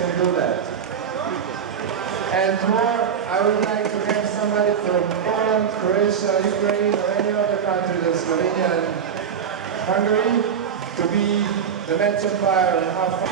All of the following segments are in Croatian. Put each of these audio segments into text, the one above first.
can do that. And more, I would like to have somebody from Poland, Croatia, Ukraine, or any other country than Slovenia and Hungary to be the match umpire and have fun.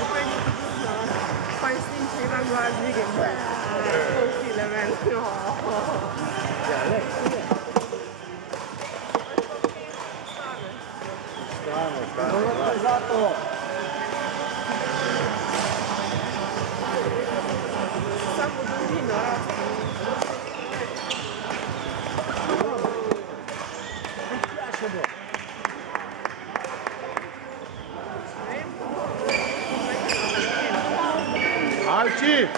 Alci!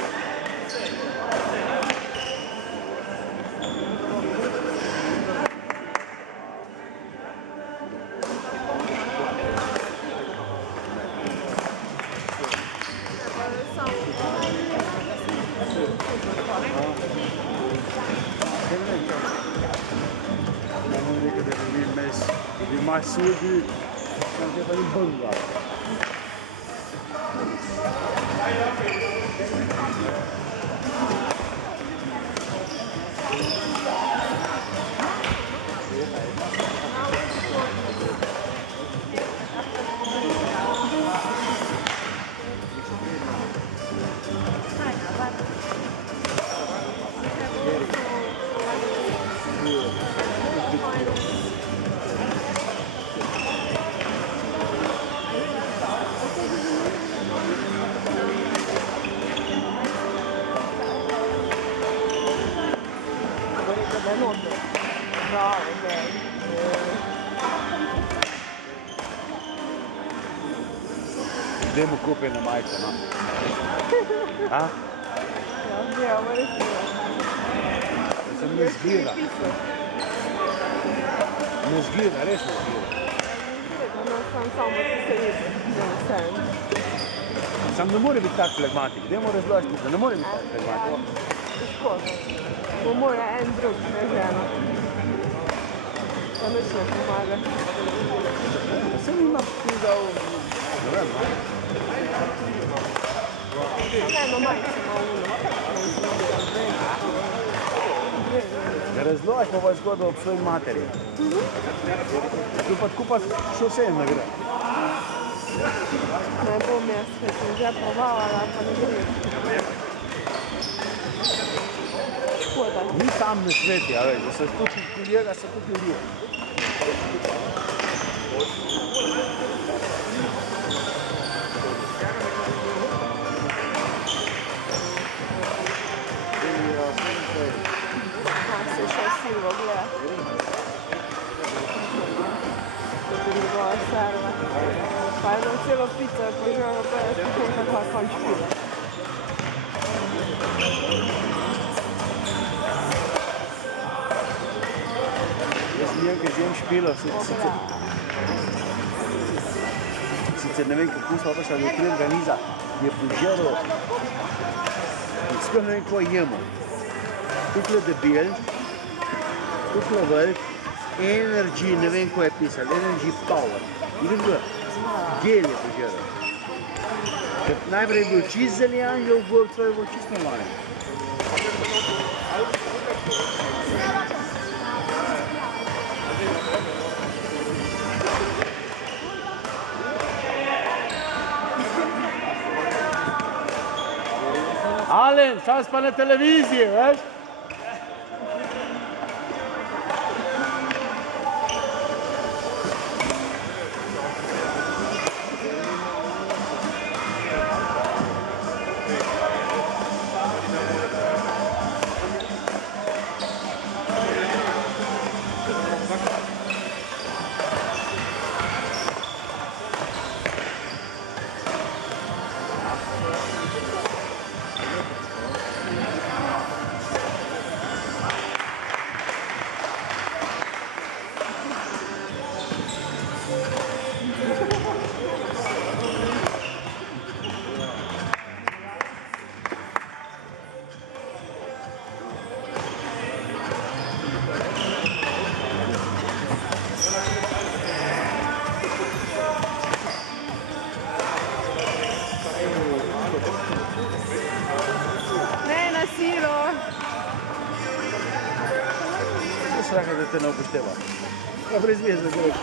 Mais sujo, não tem para ir bom. Idemo kupiti majice, no? A? Ja, aber res je. Se mi zgira. Ne zgira, res ne zgira. Sam samo poseliti, da ne sem. Sam ne more biti tak flegmatik, dajmo razložiti, da ne more biti tak flegmatik. Škoda. Bo mora en drug, ne žena. Da nič ne pomaga. Se mi ima pizal, ne vem, no? Eno majko malo uno. Ne razložimo vas zgodbo ob svoji materi. Tu pa tako pa še vsem ne gre. Ne bom jaz, ker sem že probavala, pa ne gre. Škoda. Ni sam na sveti, a veš, da se tukaj kolega, se tukaj ljudje. Se še silvo gleda. Da bi njegova serva. Pa jedno celo pico je poželo, pa je tako kakva konč pila. Jaz sem nekaj zjem špilo, sicer ne vem, kako smo pa še do 3. niza, je poželo, sploh ne vem, kaj jemo. Tukaj debel, tukaj velik, energy, ne vem, kaj je pisal, energy power. In vem, gel je poželo. Najprej je bil čist zeljan, že v to je bilo čist normalno. Alen, čas pa na televiziji, veš? rekla da te ne upošteva. Ja, brez veze greš.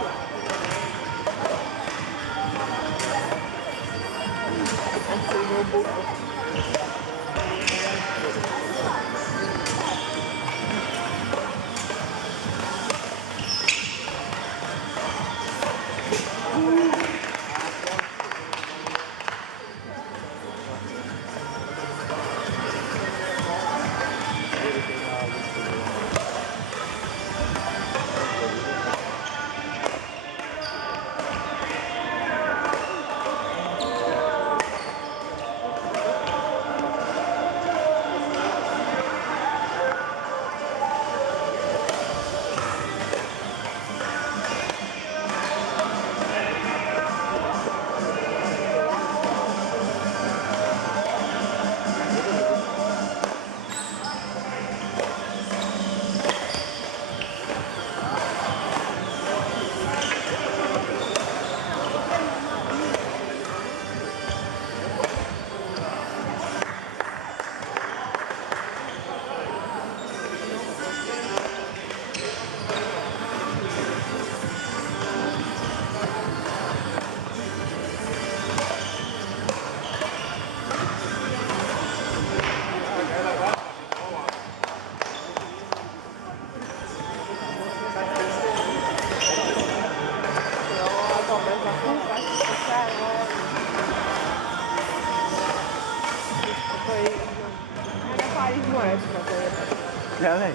Ja, lei.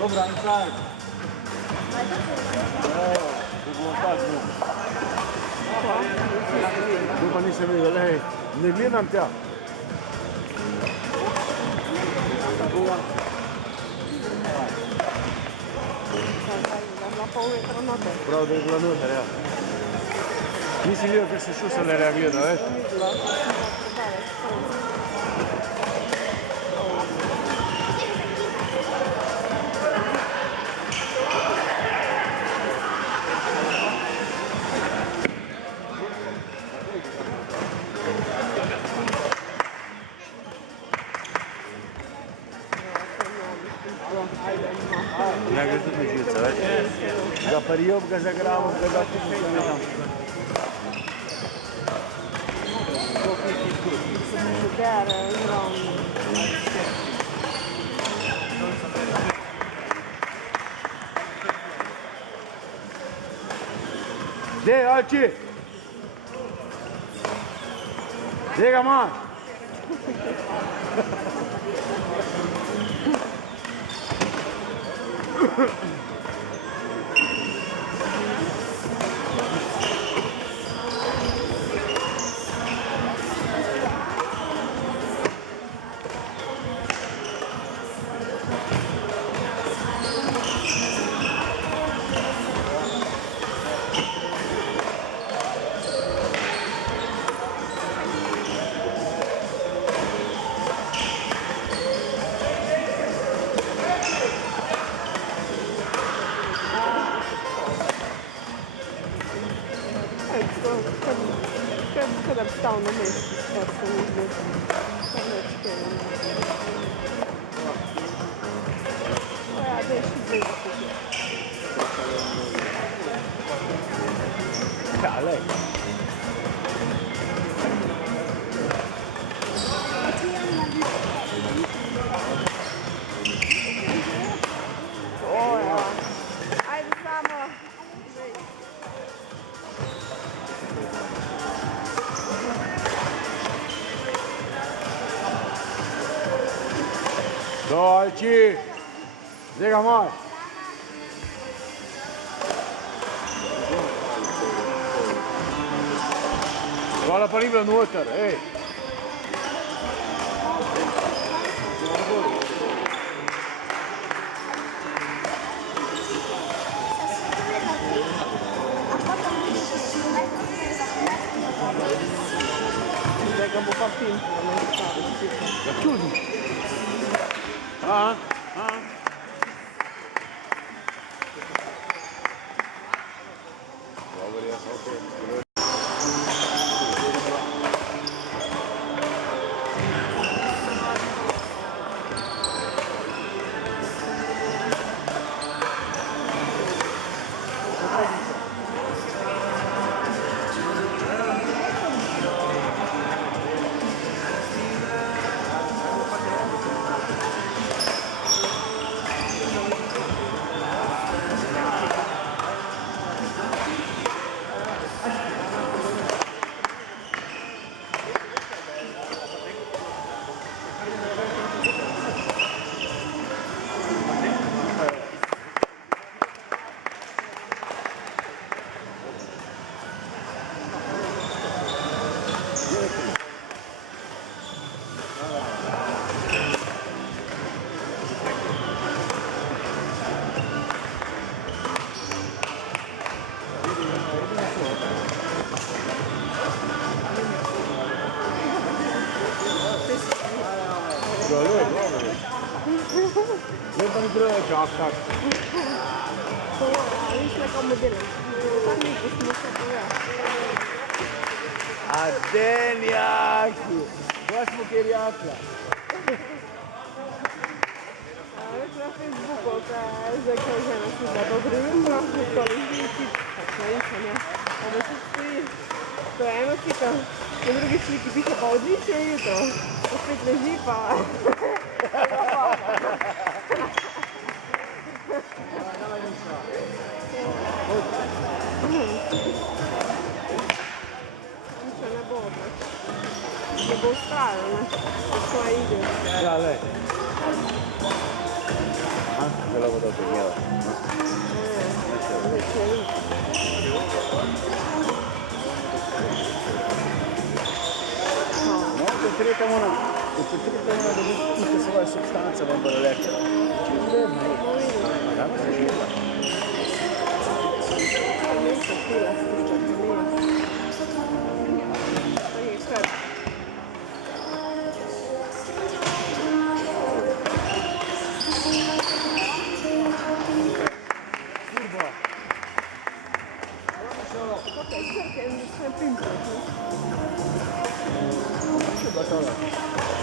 Dobra, inside. Evo, bilo tak Dupa nisam vidio, lej, ne gledam tja. Prav, da je bila noter, ja. Nisi videl, ker se Šusalerja gleda, veš? Ja gre tudi živica, veš? Ga parijob, ga zagramo, ga da tudi ne tam. Dej, Alči! Dej ga imaš! Kada bi stal na mestu, kar se mi zdi. Kar več tega. Ja, dej še dve zasluži. Ja, lej. O, ja. Ajde samo. Alci! Lega mai! Guarda per libero nuotare, ehi! Că mă fac timp, nu Da chiudi! Ah? Ah? Leva no grande, ó, cara. Isso é como dele. Sabe isso não sei pegar. Adeniaki! Próximo queriatra. Već na Facebooku kaže na sebe dobro jutro, koliziji, tako ne, ovo su svi, to je emotika, na drugi sliki piše pa odlično jutro, opet leži pa. Ništa ne bo opet, ne bo staro, ne, koja ide. Da, lei. Ah, ve l'avevo dato io. No, potrebujemo ona da vidite svoje substance, vam bo rekla. Danas je živa.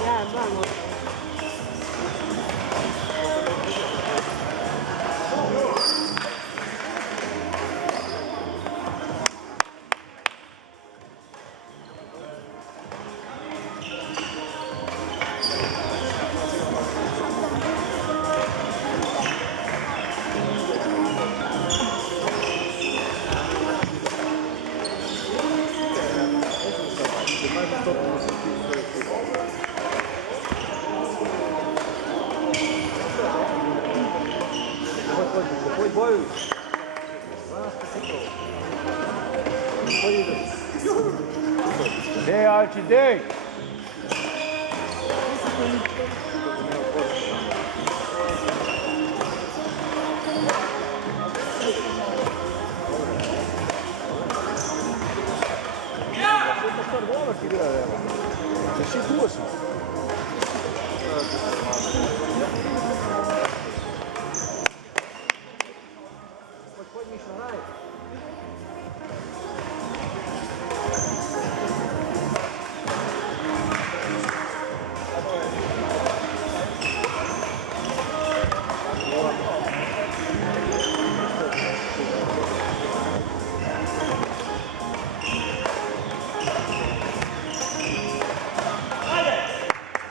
Ja, vamos. Dej, Alči, dej! Sì, due sono. Poi mi sarai.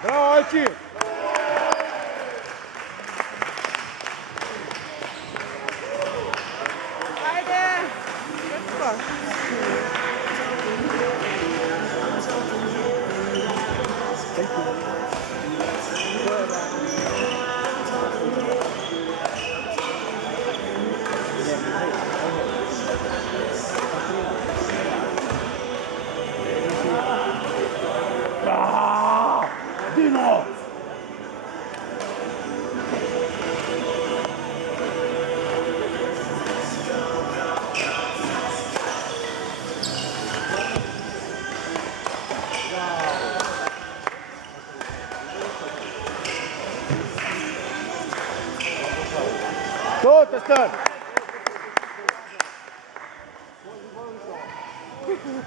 Bravo, Alci! Ajde! faster!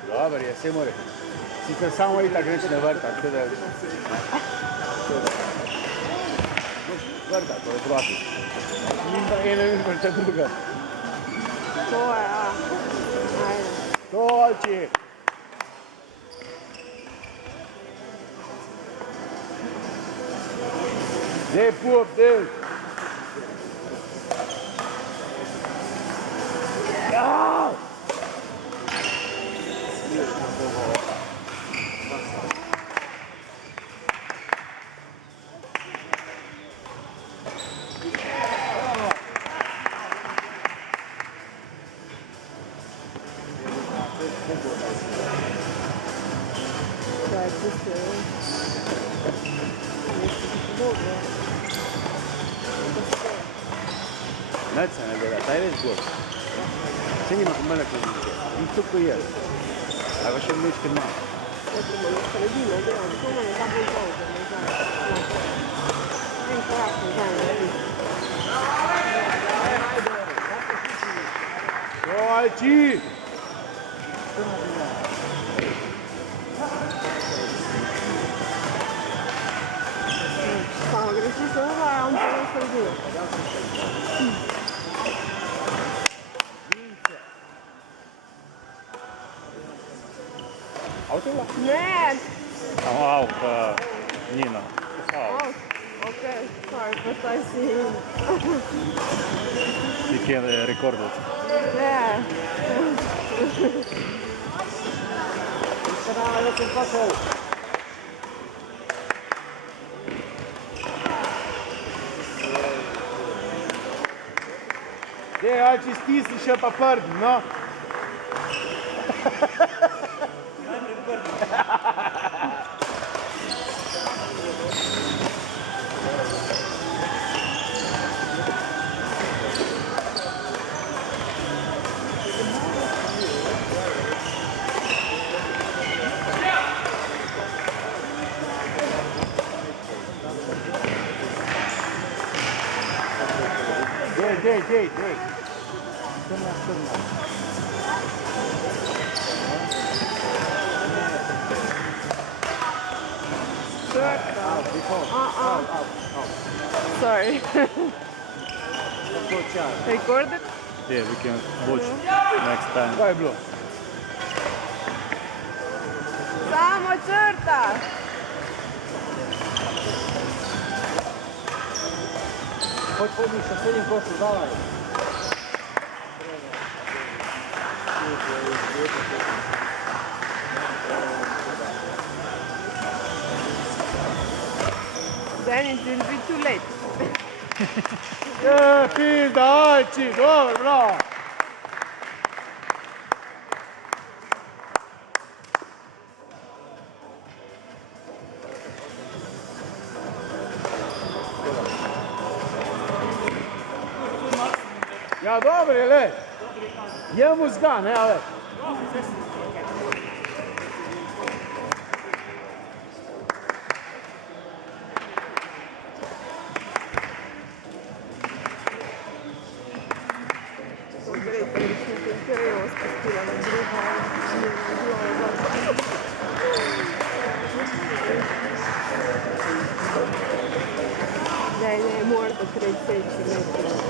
Dobar je, sve more. Sicer samo itak neće ne vrta, tako da... Vrta, to je protiv. Jedna vrta druga. To je, a. Ajde. Dođi! Gdje pup, gdje? Jao! Daj, pusti. Dobro. Neće ne gleda, taj već god. Sve njima kod mene kod njih. Isto ko je. A baš je mečke malo. Potremo na sredinu, gledam. To nam je tako izvolite, ne znam. Vidim korak ne znam, ne vidim. Dođi! Samo greš i se ova, a on to na sredinu. Auto là? Ne! Out, Nina. Oh, okay, sorry, but I see him. You can record it. Yeah. Gdje, aj če stisni še pa prdi, no? Dej. Sorry. Recorded? Yeah, we can watch next time. Kaj je bilo? Samo crta! Hoć podniš na srednjem košu, davaj. Then it will be too late. Pinda, ajči, dobro, bravo. Ja, dobro je, le. Jemu zga, ne, ale. Ne, mora da krećeći neki.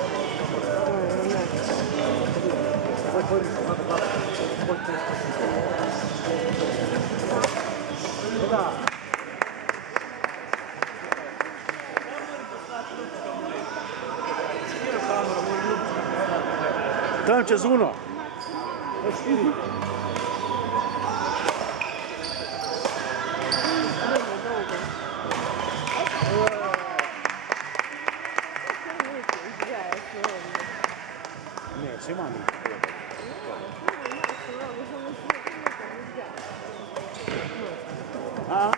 Tam čez uno. Ne, svima mi. A?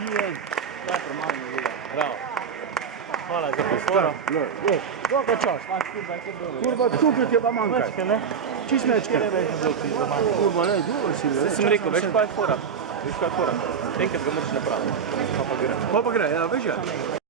Dijen. Bravo. Hvala za podporo. Koliko čas? Kurva, tukaj ti pa manjka. Mečke, ne? Čist mečke. Kurva, ne, dobro si. Sem rekel, veš kaj je fora? Veš kaj je fora? Enkrat ga moraš napraviti. Pa gre. Pa gre, ja, veš ja.